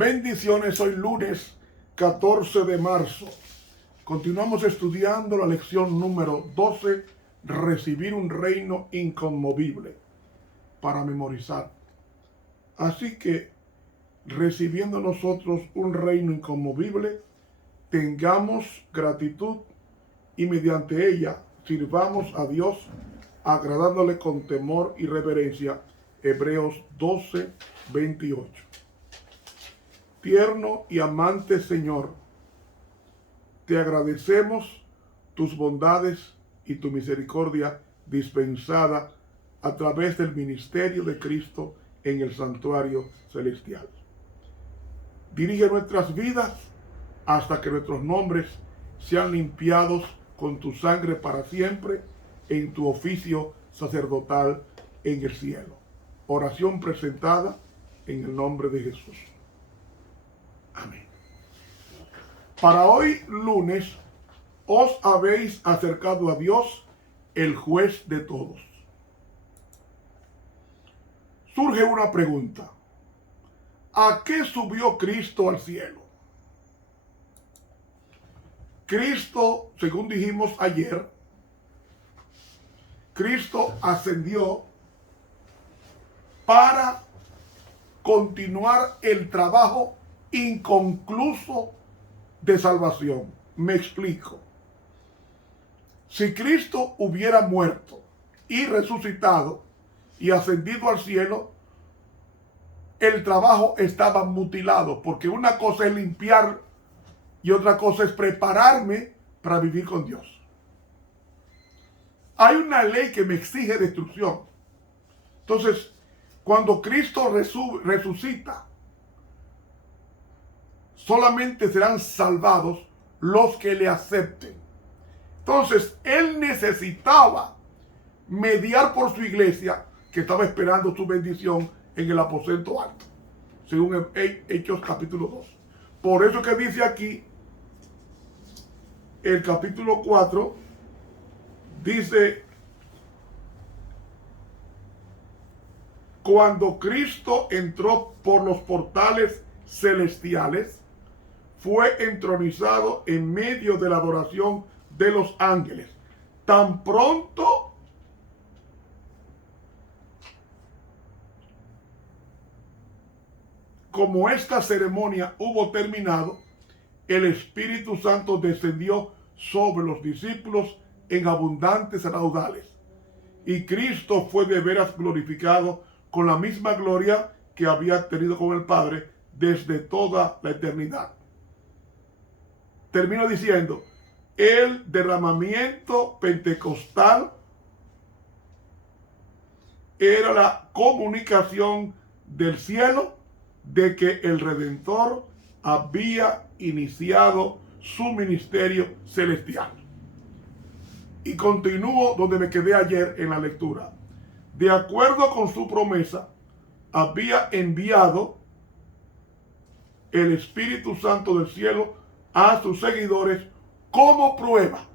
Bendiciones, hoy lunes 14 de marzo. Continuamos estudiando la lección número 12, recibir un reino inconmovible, para memorizar. Así que, recibiendo nosotros un reino inconmovible, tengamos gratitud y mediante ella sirvamos a Dios, agradándole con temor y reverencia. Hebreos 12, 28. Tierno y amante Señor, te agradecemos tus bondades y tu misericordia dispensada a través del ministerio de Cristo en el santuario celestial. Dirige nuestras vidas hasta que nuestros nombres sean limpiados con tu sangre para siempre en tu oficio sacerdotal en el cielo. Oración presentada en el nombre de Jesús. Amén. Para hoy lunes, os habéis acercado a Dios, el juez de todos. Surge una pregunta. ¿A qué subió Cristo al cielo? Cristo, según dijimos ayer, Cristo ascendió para continuar el trabajo inconcluso de salvación. Me explico. Si Cristo hubiera muerto y resucitado y ascendido al cielo, el trabajo estaba mutilado, porque una cosa es limpiar y otra cosa es prepararme para vivir con Dios. Hay una ley que me exige destrucción. Entonces, cuando Cristo resucita, solamente serán salvados los que le acepten. Entonces, Él necesitaba mediar por su iglesia, que estaba esperando su bendición en el aposento alto, según Hechos capítulo 2. Por eso que dice aquí, el capítulo 4, dice: cuando Cristo entró por los portales celestiales, fue entronizado en medio de la adoración de los ángeles. Tan pronto como esta ceremonia hubo terminado, el Espíritu Santo descendió sobre los discípulos en abundantes raudales. Y Cristo fue de veras glorificado con la misma gloria que había tenido con el Padre desde toda la eternidad. Termino diciendo, el derramamiento pentecostal era la comunicación del cielo de que el Redentor había iniciado su ministerio celestial. Y continúo donde me quedé ayer en la lectura. De acuerdo con su promesa, había enviado el Espíritu Santo del cielo a sus seguidores como prueba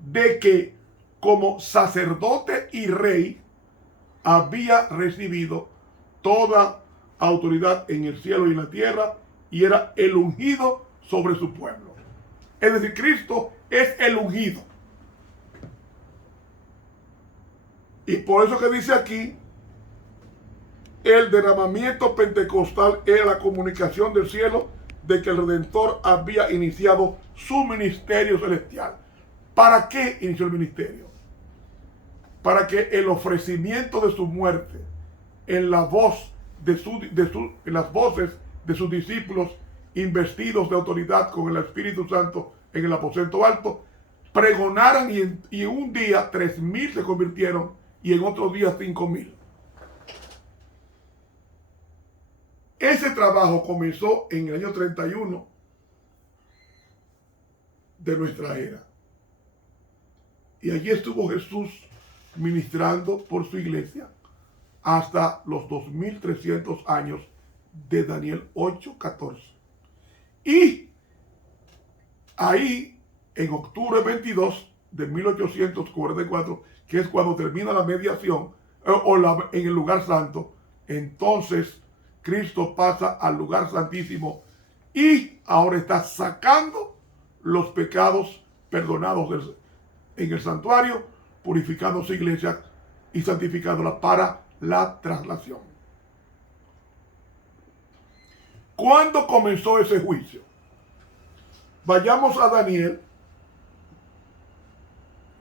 de que como sacerdote y rey había recibido toda autoridad en el cielo y en la tierra y era el ungido sobre su pueblo. Es decir, Cristo es el ungido. Y por eso que dice aquí, el derramamiento pentecostal era la comunicación del cielo de que el Redentor había iniciado su ministerio celestial. ¿Para qué inició el ministerio? Para que el ofrecimiento de su muerte en la voz en las voces de sus discípulos investidos de autoridad con el Espíritu Santo en el aposento alto, pregonaran y en un día 3,000 se convirtieron y en otro día 5,000. Ese trabajo comenzó en el año 31 de nuestra era. Y allí estuvo Jesús ministrando por su iglesia hasta los 2300 años de Daniel 8:14. Y ahí, en octubre 22 de 1844, que es cuando termina la mediación en el lugar santo, entonces Cristo pasa al lugar santísimo y ahora está sacando los pecados perdonados en el santuario, purificando su iglesia y santificándola para la traslación. ¿Cuándo comenzó ese juicio? Vayamos a Daniel,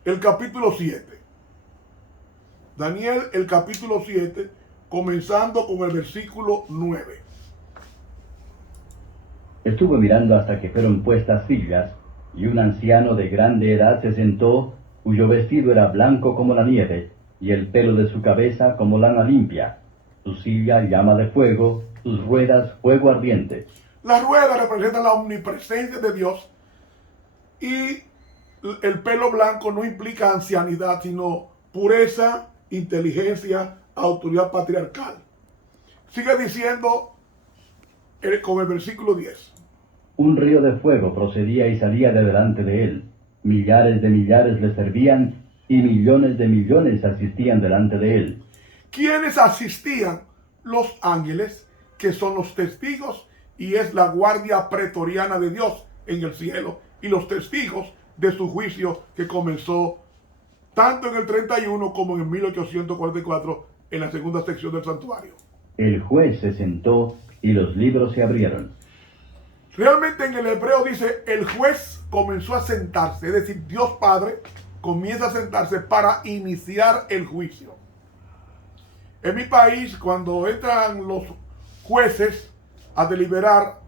el capítulo 7. Daniel, el capítulo 7, comenzando con el versículo 9. Estuvo mirando hasta que fueron puestas sillas, y un anciano de grande edad se sentó, cuyo vestido era blanco como la nieve, y el pelo de su cabeza como lana limpia. Su silla llama de fuego, sus ruedas fuego ardiente. Las ruedas representan la omnipresencia de Dios y el pelo blanco no implica ancianidad, sino pureza, inteligencia, autoridad patriarcal. Sigue diciendo con el versículo 10. Un río de fuego procedía y salía de delante de él. Millares de millares le servían, y millones de millones asistían delante de él. ¿Quiénes asistían? Los ángeles, que son los testigos, y es la guardia pretoriana de Dios en el cielo, y los testigos de su juicio que comenzó tanto en el 31 como en 1844 en la segunda sección del santuario. El juez se sentó y los libros se abrieron. Realmente en el hebreo dice el juez comenzó a sentarse, es decir, Dios Padre comienza a sentarse para iniciar el juicio. En mi país, cuando entran los jueces a deliberar,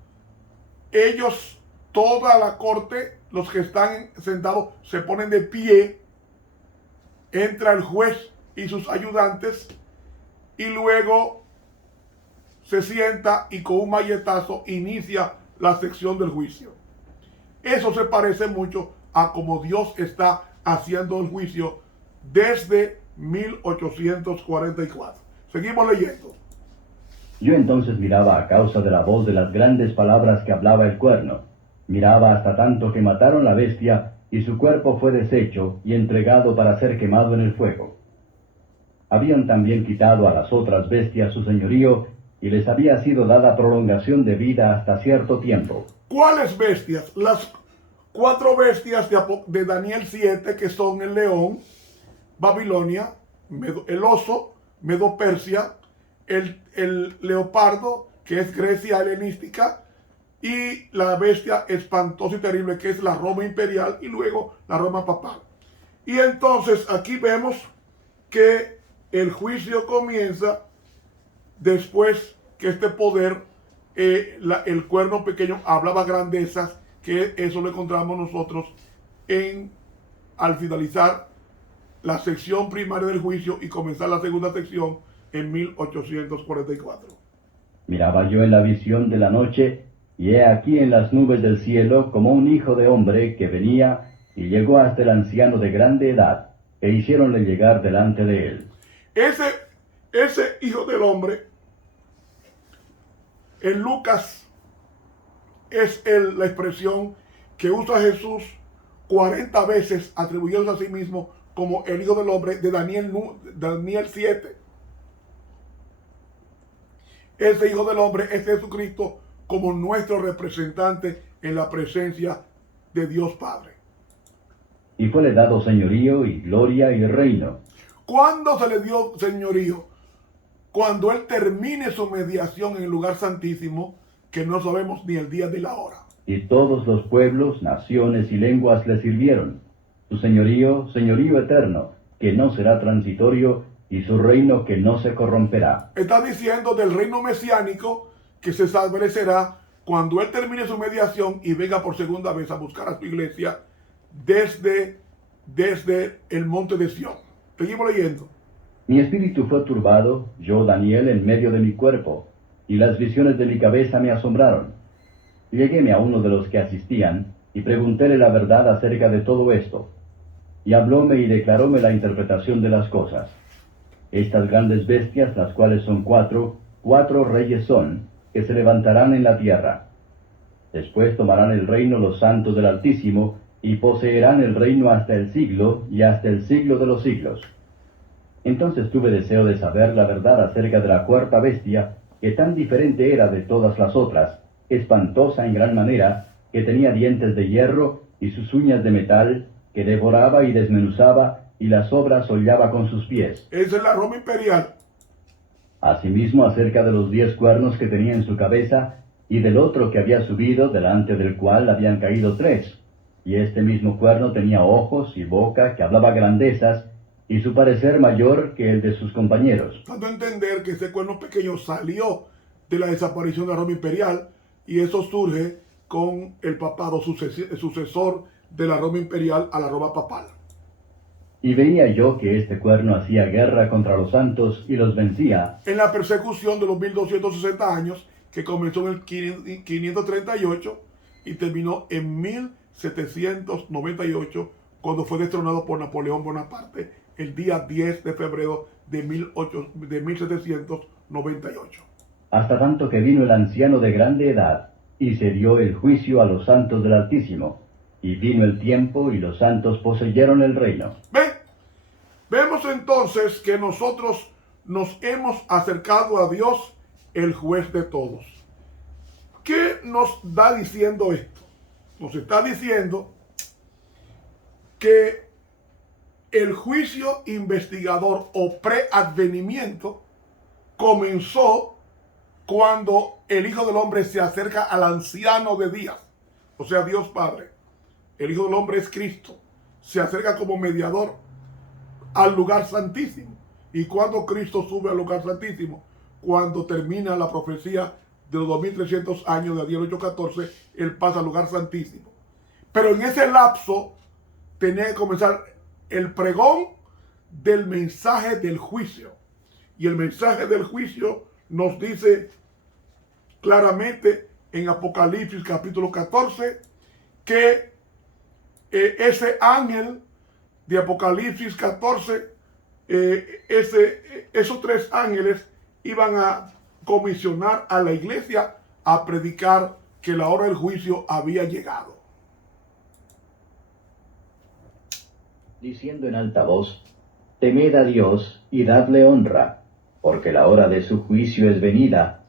ellos, toda la corte, los que están sentados, se ponen de pie, entra el juez y sus ayudantes, y luego se sienta y con un malletazo inicia la sección del juicio. Eso se parece mucho a como Dios está haciendo el juicio desde 1844. Seguimos leyendo. Yo entonces miraba a causa de la voz de las grandes palabras que hablaba el cuerno. Miraba hasta tanto que mataron la bestia, y su cuerpo fue deshecho y entregado para ser quemado en el fuego. Habían también quitado a las otras bestias su señorío, y les había sido dada prolongación de vida hasta cierto tiempo. ¿Cuáles bestias? Las 4 bestias de Daniel 7, que son el león, Babilonia, el oso, Medo-Persia, el leopardo, que es Grecia helenística, y la bestia espantosa y terrible, que es la Roma imperial, y luego la Roma papal. Y entonces aquí vemos que el juicio comienza después que este poder, el cuerno pequeño, hablaba grandezas, que eso lo encontramos nosotros al finalizar la sección primaria del juicio y comenzar la segunda sección en 1844. Miraba yo en la visión de la noche, y he aquí en las nubes del cielo como un hijo de hombre que venía y llegó hasta el anciano de grande edad, e hiciéronle llegar delante de él. Ese hijo del hombre, en Lucas, es la expresión que usa Jesús 40 veces atribuyéndose a sí mismo como el hijo del hombre de Daniel 7. Ese hijo del hombre es Jesucristo como nuestro representante en la presencia de Dios Padre. Y fuele dado señorío y gloria y reino. ¿Cuándo se le dio señorío? Cuando Él termine su mediación en el lugar santísimo, que no sabemos ni el día ni la hora. Y todos los pueblos, naciones y lenguas le sirvieron. Su señorío, señorío eterno, que no será transitorio, y su reino que no se corromperá. Está diciendo del reino mesiánico que se establecerá cuando Él termine su mediación y venga por segunda vez a buscar a su iglesia desde el monte de Sión. Seguimos leyendo. Mi espíritu fue turbado, yo Daniel, en medio de mi cuerpo, y las visiones de mi cabeza me asombraron. Lleguéme a uno de los que asistían, y preguntéle la verdad acerca de todo esto. Y hablóme y declaróme la interpretación de las cosas. Estas grandes bestias, las cuales son cuatro reyes son, que se levantarán en la tierra. Después tomarán el reino los santos del Altísimo, y poseerán el reino hasta el siglo, y hasta el siglo de los siglos. Entonces tuve deseo de saber la verdad acerca de la cuarta bestia, que tan diferente era de todas las otras, espantosa en gran manera, que tenía dientes de hierro y sus uñas de metal, que devoraba y desmenuzaba, y las obras hollaba con sus pies. Esa es la Roma imperial. Asimismo, acerca de los 10 cuernos que tenía en su cabeza, y del otro que había subido, delante del cual habían caído 3. Y este mismo cuerno tenía ojos y boca, que hablaba grandezas, y su parecer mayor que el de sus compañeros. Dando a entender que ese cuerno pequeño salió de la desaparición de la Roma imperial, y eso surge con el papado sucesor de la Roma imperial a la Roma papal. Y veía yo que este cuerno hacía guerra contra los santos y los vencía. En la persecución de los 1260 años, que comenzó en el 538 y terminó en 1798, cuando fue destronado por Napoleón Bonaparte el día 10 de febrero de 1798. Hasta tanto que vino el anciano de grande edad, y se dio el juicio a los santos del Altísimo. Y vino el tiempo, y los santos poseyeron el reino. Vemos entonces que nosotros nos hemos acercado a Dios, el juez de todos. ¿Qué nos está diciendo esto? Nos está diciendo que el juicio investigador o preadvenimiento comenzó cuando el Hijo del Hombre se acerca al anciano de días, o sea, Dios Padre. El Hijo del Hombre es Cristo. Se acerca como mediador al lugar santísimo. ¿Y cuando Cristo sube al lugar santísimo? Cuando termina la profecía de los 2300 años de Daniel 8:14, Él pasa al lugar santísimo. Pero en ese lapso tenía que comenzar el pregón del mensaje del juicio. Y el mensaje del juicio nos dice claramente en Apocalipsis capítulo 14 que ese ángel de Apocalipsis 14, esos 3 ángeles iban a comisionar a la iglesia a predicar que la hora del juicio había llegado. Diciendo en alta voz, temed a Dios y dadle honra, porque la hora de su juicio es venida.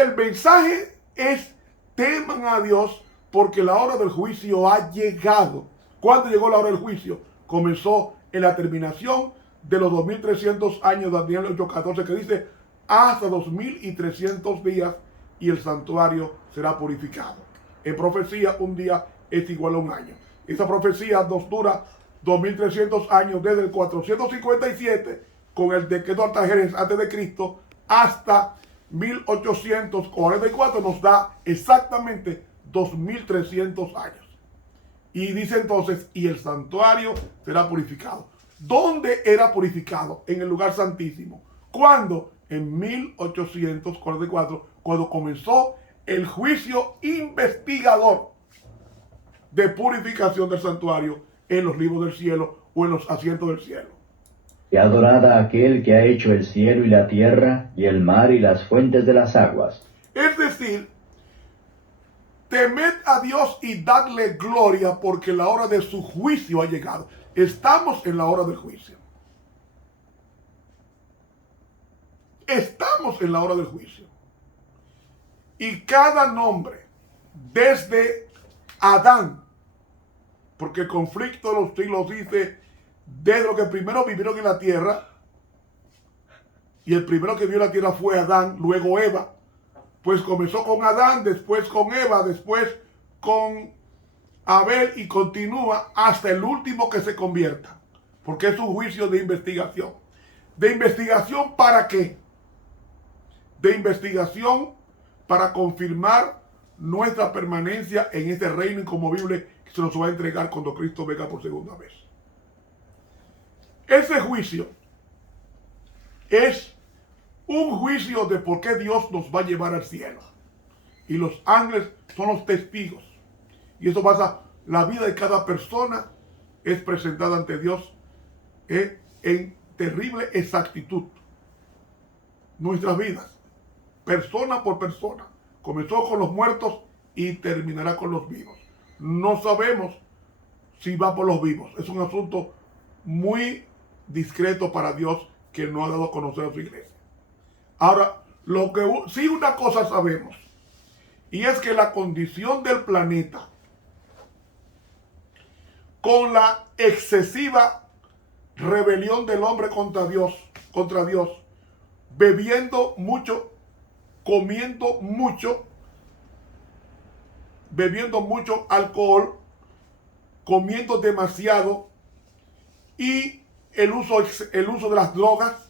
El mensaje es teman a Dios porque la hora del juicio ha llegado. ¿Cuándo llegó la hora del juicio? Comenzó en la terminación de los 2300 años de Daniel 8:14, que dice hasta 2300 días y el santuario será purificado. En profecía, un día es igual a un año. Esa profecía nos dura 2300 años desde el 457 con el decreto Artajerjes antes de Cristo hasta 1844, nos da exactamente 2300 años. Y dice entonces, y el santuario será purificado. ¿Dónde era purificado? En el lugar santísimo. ¿Cuándo? En 1844, cuando comenzó el juicio investigador de purificación del santuario en los libros del cielo o en los asientos del cielo. Y adorad a aquel que ha hecho el cielo y la tierra, y el mar y las fuentes de las aguas. Es decir, temed a Dios y dadle gloria porque la hora de su juicio ha llegado. Estamos en la hora del juicio. Estamos en la hora del juicio. Y cada nombre, desde Adán, porque el conflicto de los siglos dice, desde lo que primero vivieron en la tierra, y el primero que vio la tierra fue Adán, luego Eva, pues comenzó con Adán, después con Eva, después con Abel y continúa hasta el último que se convierta, porque es un juicio de investigación. ¿De investigación para qué? De investigación para confirmar nuestra permanencia en este reino inconmovible que se nos va a entregar cuando Cristo venga por segunda vez. Ese juicio es un juicio de por qué Dios nos va a llevar al cielo. Y los ángeles son los testigos. Y eso pasa, la vida de cada persona es presentada ante Dios en terrible exactitud. Nuestras vidas, persona por persona, comenzó con los muertos y terminará con los vivos. No sabemos si va por los vivos. Es un asunto muy discreto para Dios que no ha dado a conocer a su iglesia. Ahora, sí una cosa sabemos, y es que la condición del planeta, con la excesiva rebelión del hombre contra Dios, bebiendo mucho, comiendo mucho, bebiendo mucho alcohol, comiendo demasiado, y el uso de las drogas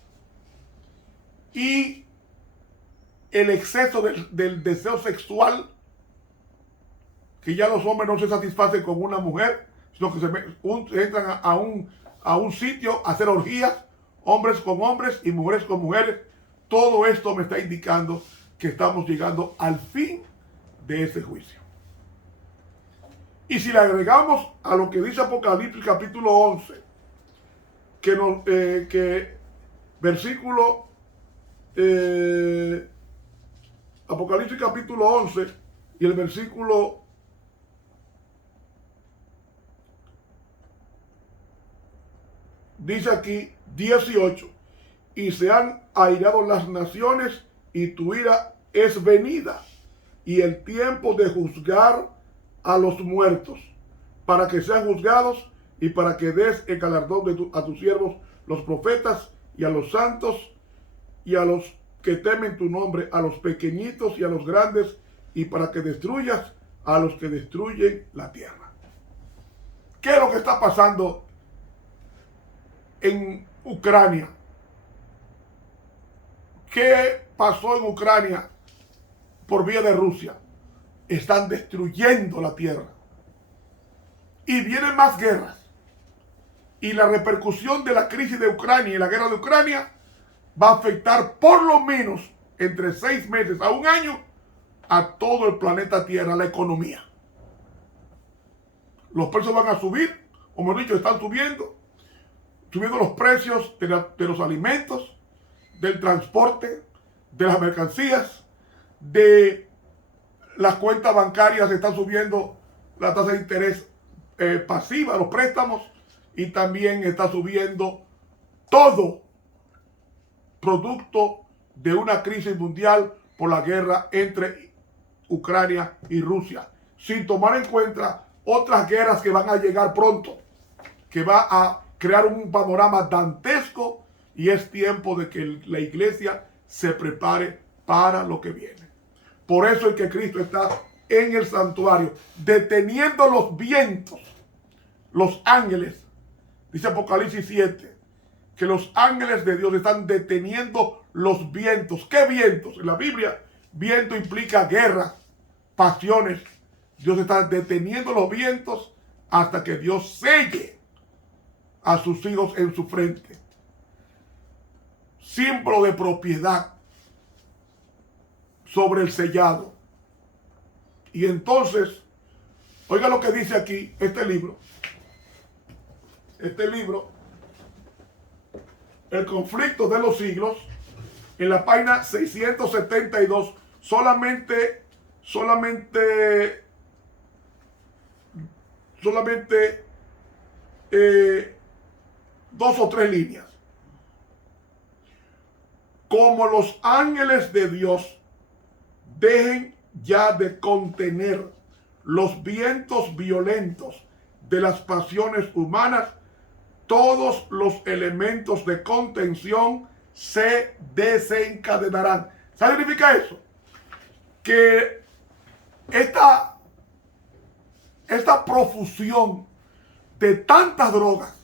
y el exceso del deseo sexual, que ya los hombres no se satisfacen con una mujer, sino que entran a un sitio a hacer orgías, hombres con hombres y mujeres con mujeres. Todo esto me está indicando que estamos llegando al fin de ese juicio. Y si le agregamos a lo que dice Apocalipsis capítulo 11, que versículo Apocalipsis capítulo 11 y el versículo dice aquí 18, y se han airado las naciones y tu ira es venida y el tiempo de juzgar a los muertos, para que sean juzgados y para que des el galardón a tus siervos, los profetas, y a los santos, y a los que temen tu nombre, a los pequeñitos y a los grandes, y para que destruyas a los que destruyen la tierra. ¿Qué es lo que está pasando en Ucrania? ¿Qué pasó en Ucrania por vía de Rusia? Están destruyendo la tierra. Y vienen más guerras. Y la repercusión de la crisis de Ucrania y la guerra de Ucrania va a afectar por lo menos entre 6 meses a un año a todo el planeta Tierra, la economía. Los precios van a subir, o mejor dicho, están subiendo los precios de los alimentos, del transporte, de las mercancías, de las cuentas bancarias. Están subiendo la tasa de interés pasiva, los préstamos, y también está subiendo todo producto de una crisis mundial por la guerra entre Ucrania y Rusia, sin tomar en cuenta otras guerras que van a llegar pronto, que va a crear un panorama dantesco, y es tiempo de que la iglesia se prepare para lo que viene. Por eso es que Cristo está en el santuario, deteniendo los vientos, los ángeles. Dice Apocalipsis 7, que los ángeles de Dios están deteniendo los vientos. ¿Qué vientos? En la Biblia, viento implica guerra, pasiones. Dios está deteniendo los vientos hasta que Dios selle a sus hijos en su frente. Símbolo de propiedad sobre el sellado. Y entonces, oiga lo que dice aquí este libro. El conflicto de los siglos, en la página 672, solamente 2 o 3 líneas. Como los ángeles de Dios dejen ya de contener los vientos violentos de las pasiones humanas, todos los elementos de contención se desencadenarán. ¿Sabe qué significa eso? Que esta profusión de tantas drogas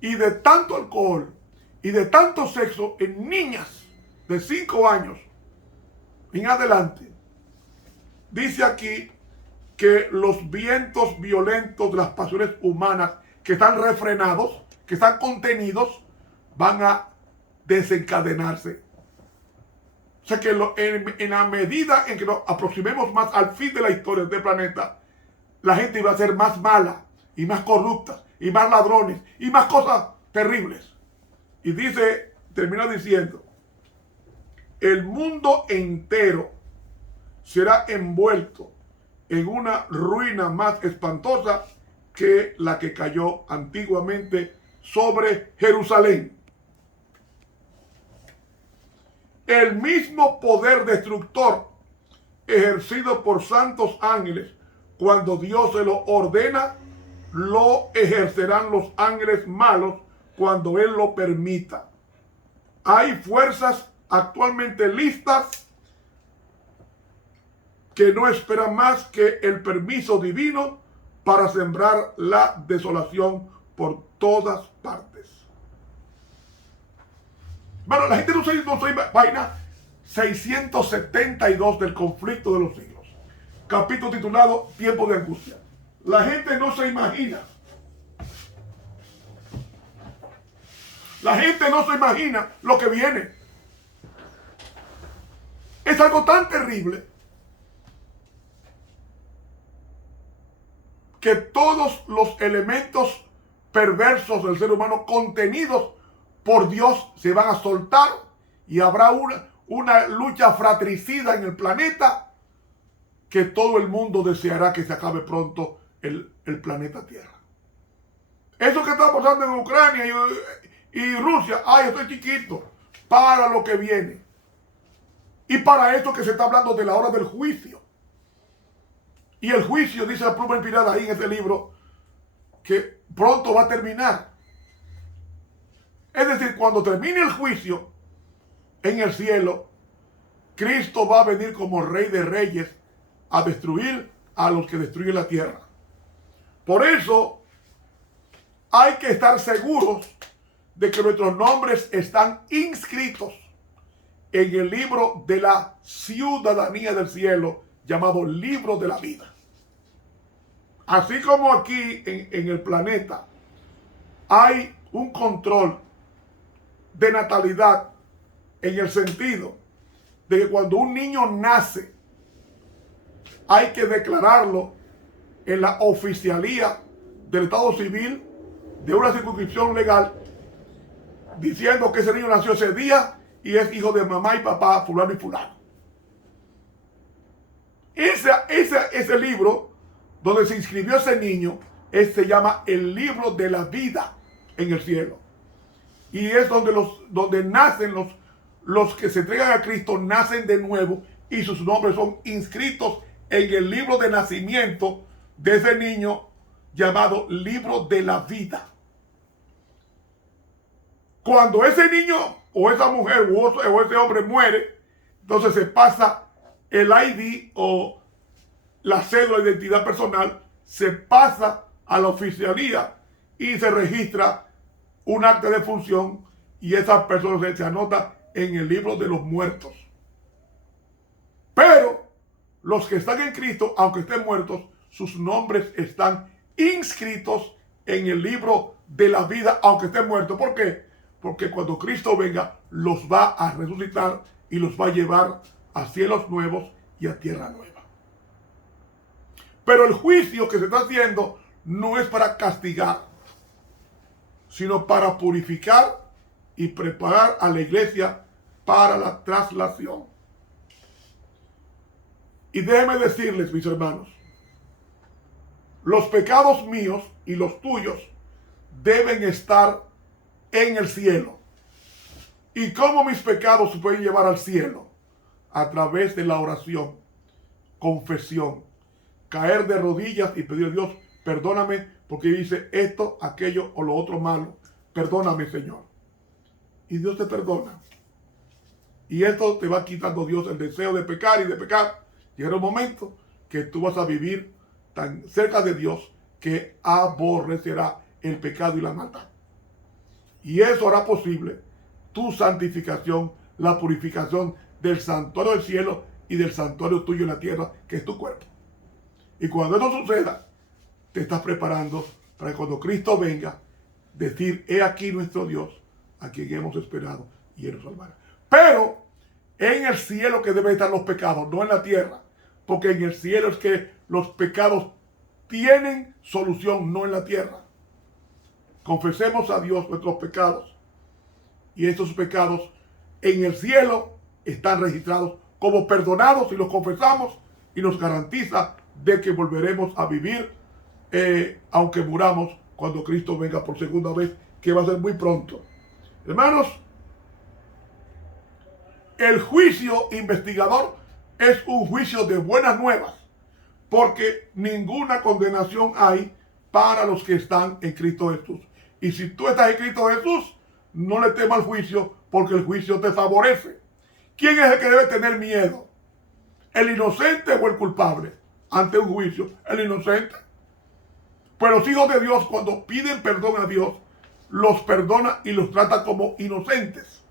y de tanto alcohol y de tanto sexo en niñas de 5 años en adelante, dice aquí que los vientos violentos de las pasiones humanas que están refrenados, que están contenidos, van a desencadenarse. O sea que en la medida en que nos aproximemos más al fin de la historia del planeta, la gente va a ser más mala y más corrupta y más ladrones y más cosas terribles. Y dice, termina diciendo, el mundo entero será envuelto en una ruina más espantosa que la que cayó antiguamente sobre Jerusalén. el mismo poder destructor ejercido por santos ángeles, cuando Dios se lo ordena, lo ejercerán los ángeles malos cuando Él lo permita. Hay fuerzas actualmente listas que no esperan más que el permiso divino para sembrar la desolación por todas partes. Bueno, la gente no se imagina 672 del conflicto de los siglos. Capítulo titulado Tiempo de angustia. La gente no se imagina. La gente no se imagina lo que viene. Es algo tan terrible que todos los elementos perversos del ser humano contenidos por Dios se van a soltar y habrá una lucha fratricida en el planeta que todo el mundo deseará que se acabe pronto el planeta Tierra. Eso que está pasando en Ucrania y Rusia, ay, estoy chiquito, para lo que viene. Y para esto que se está hablando de la hora del juicio. Y el juicio, dice la pluma inspirada ahí en este libro, que pronto va a terminar. Es decir, cuando termine el juicio en el cielo, Cristo va a venir como Rey de Reyes a destruir a los que destruyen la tierra. Por eso hay que estar seguros de que nuestros nombres están inscritos en el libro de la ciudadanía del cielo, llamado libro de la vida. Así como aquí en el planeta hay un control de natalidad en el sentido de que cuando un niño nace hay que declararlo en la oficialía del Estado Civil de una circunscripción legal diciendo que ese niño nació ese día y es hijo de mamá y papá fulano y fulano. Ese libro donde se inscribió ese niño se llama el libro de la vida en el cielo. Y es donde nacen los que se entregan a Cristo, nacen de nuevo y sus nombres son inscritos en el libro de nacimiento de ese niño llamado libro de la vida. Cuando ese niño o esa mujer o ese hombre muere, entonces se pasa el ID o la cédula de identidad personal, se pasa a la oficialía y se registra un acta de función y esa persona se anota en el libro de los muertos. Pero los que están en Cristo, aunque estén muertos, sus nombres están inscritos en el libro de la vida, aunque estén muertos. ¿Por qué? Porque cuando Cristo venga, los va a resucitar y los va a llevar a cielos nuevos y a tierra nueva. Pero el juicio que se está haciendo no es para castigar, sino para purificar y preparar a la iglesia para la traslación. Y déjenme decirles, mis hermanos, los pecados míos y los tuyos deben estar en el cielo. ¿Y cómo mis pecados se pueden llevar al cielo? A través de la oración, confesión, caer de rodillas y pedir a Dios, perdóname porque hice esto, aquello o lo otro malo. Perdóname, Señor. Y Dios te perdona. Y esto te va quitando Dios el deseo de pecar y de pecar. Llegará un momento que tú vas a vivir tan cerca de Dios que aborrecerá el pecado y la maldad. Y eso hará posible tu santificación, la purificación del santuario del cielo y del santuario tuyo en la tierra, que es tu cuerpo. Y cuando eso suceda, te estás preparando para que cuando Cristo venga, decir, he aquí nuestro Dios, a quien hemos esperado y Él nos salvará. Pero en el cielo que deben estar los pecados, no en la tierra, porque en el cielo es que los pecados tienen solución, no en la tierra. Confesemos a Dios nuestros pecados y estos pecados en el cielo están registrados como perdonados si los confesamos y nos garantiza de que volveremos a vivir aunque muramos cuando Cristo venga por segunda vez, que va a ser muy pronto. Hermanos, El juicio investigador es un juicio de buenas nuevas, porque ninguna condenación hay para los que están en Cristo Jesús. Y si tú estás en Cristo Jesús, no le temas al juicio, porque el juicio te favorece. ¿Quién es el que debe tener miedo? ¿El inocente o el culpable? Ante un juicio, el inocente. Pues los hijos de Dios, cuando piden perdón a Dios, los perdona y los trata como inocentes.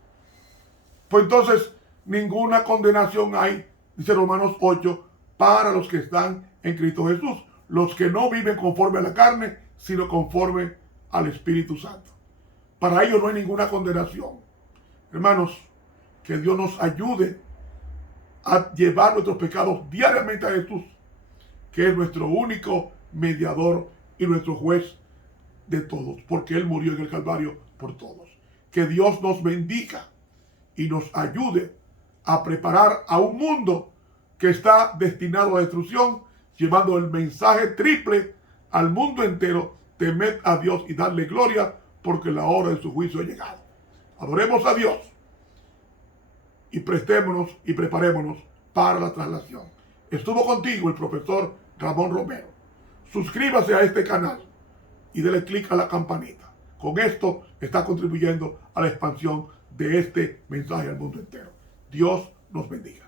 Pues entonces, ninguna condenación hay, dice Romanos 8, para los que están en Cristo Jesús. Los que no viven conforme a la carne, sino conforme al Espíritu Santo. Para ellos no hay ninguna condenación. Hermanos, que Dios nos ayude a llevar nuestros pecados diariamente a Jesús, que es nuestro único mediador y nuestro juez de todos, porque Él murió en el Calvario por todos. Que Dios nos bendiga y nos ayude a preparar a un mundo que está destinado a destrucción, llevando el mensaje triple al mundo entero: temed a Dios y darle gloria, porque la hora de su juicio ha llegado. Adoremos a Dios y prestémonos y preparémonos para la traslación. Estuvo contigo el profesor Ramón Romero. Suscríbase a este canal y dele clic a la campanita. Con esto está contribuyendo a la expansión de este mensaje al mundo entero. Dios nos bendiga.